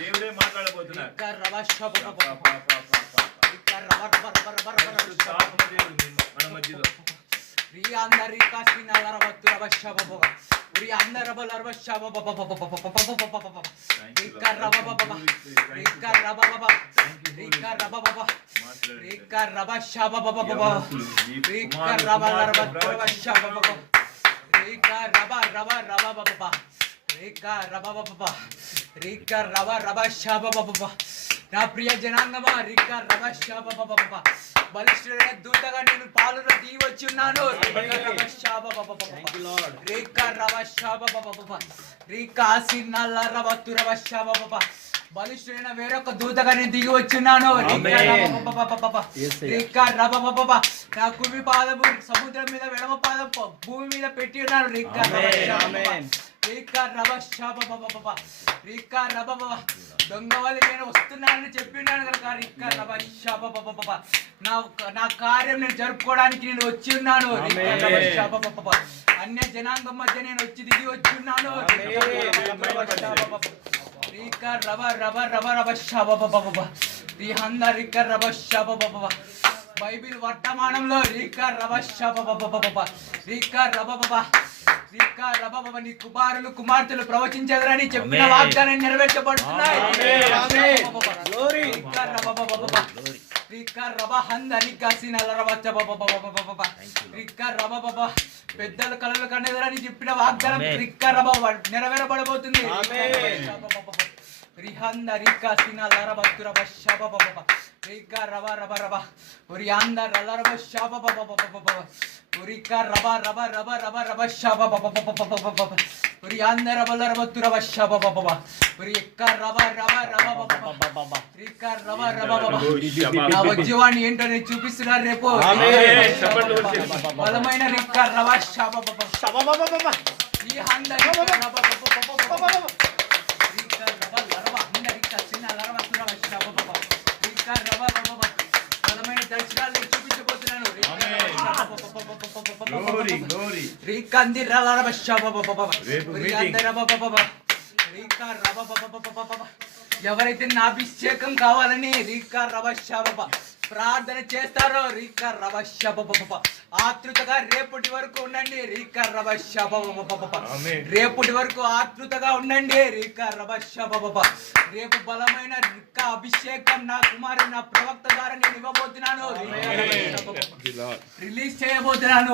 దేవుడే మాట్లాడబోతున్నారు. మన మధ్యలో నా ప్రియ జనాంగమా రికా రవ శాబ బలిష్ఠుడైన దూతగా నేను పాలులో దిగివచ్చి ఉన్నాను. బలిష్ఠుడైన వేరొక దూతగా నేను దిగి వచ్చిన్నాను. నా కుమి పాదము సముద్రం మీద వెడమ పాదం భూమి మీద పెట్టి ఉన్నాను. దొంగ వాళ్ళు నేను వస్తున్నానని చెప్పిన్నాను కనుక నా కార్యం నేను జరుపుకోవడానికి నేను వచ్చి ఉన్నాను. అన్య జనాంగం మధ్య నేను వచ్చి దిగి వచ్చి ఉన్నాను. బైబిల్ వర్తమానంలో నీ కుమారులు కుమార్తెలు ప్రవచించగలని చెప్పిన వాగ్దానం నెరవేర్చబడుతున్నాయి. పెద్దలు కళలు కనేదని చెప్పిన వాగ్దానం నెరవేరబడబోతుంది. ఉద్యోగాన్ని ఏంటో నేను చూపిస్తున్నారు రేపు. బలమైన దర్శనాలు చూపించబోతున్నాను. ఎవరైతే నా అభిషేకం కావాలని ప్రార్థన చేస్తారో ఆతృతగా రేపటి వరకు ఉండండి. రేపటి వరకు ఆతృతగా ఉండండి. రేపు బలమైన అభిషేకం నా కుమారు నా ప్రవక్త ద్వారా నేను ఇవ్వబోతున్నాను. రిలీజ్ చేయబోతున్నాను.